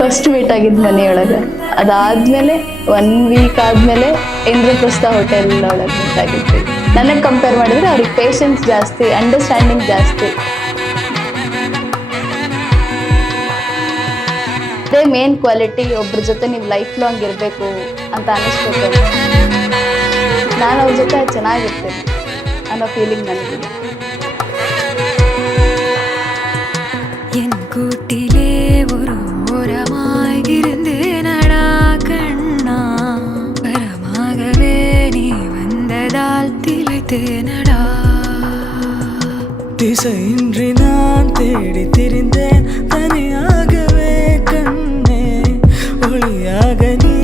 First meet ಆಗಿದ್ದು ಮನೆಯೊಳಗೆ, ಅದಾದ್ಮೇಲೆ 1 ವೀಕ್ ಆದ್ಮೇಲೆ ಇಂದ್ರಪ್ರಸ್ಥ ಹೋಟೆಲ್ ಒಳಗೆ ಮೀಟ್ ಆಗಿದ್ವಿ. ನನಗೆ ಕಂಪೇರ್ ಮಾಡಿದ್ರೆ ಅವ್ರಿಗೆ ಪೇಷನ್ಸ್ ಜಾಸ್ತಿ, ಅಂಡರ್ಸ್ಟ್ಯಾಂಡಿಂಗ್ ಜಾಸ್ತಿ. ಅದೇ ಮೇನ್ ಕ್ವಾಲಿಟಿ, ಒಬ್ರ ಜೊತೆ ನೀವು ಲೈಫ್ ಲಾಂಗ್ ಇರಬೇಕು ಅಂತ ಅನ್ನಿಸ್ಬೇಕು. ನಾನು ಅವ್ರ ಜೊತೆ ಚೆನ್ನಾಗಿರ್ತೇನೆ ಅನ್ನೋ ಫೀಲಿಂಗ್ ನನಗಿದೆ. என் கூட்டிலே ஒரு ஓரமாய் இருந்தேனடா கண்ணா, வரமாகவே நீ வந்ததால் திளைத்தேனடா. திசையின்றி நான் தேடி திரிந்தேன் தனியாகவே கண்ணே, ஒளியாக நீ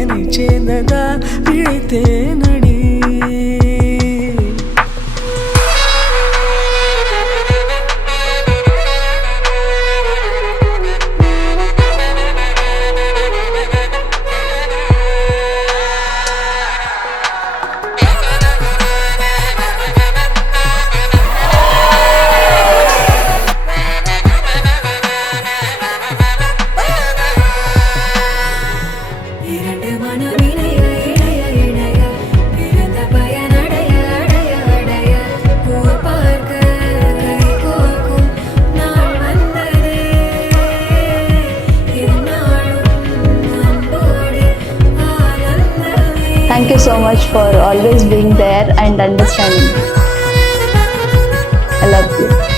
என்னை சேர்ந்ததால் பிழைத்தேனடி. Thank you so much for always being there and understanding. I love you.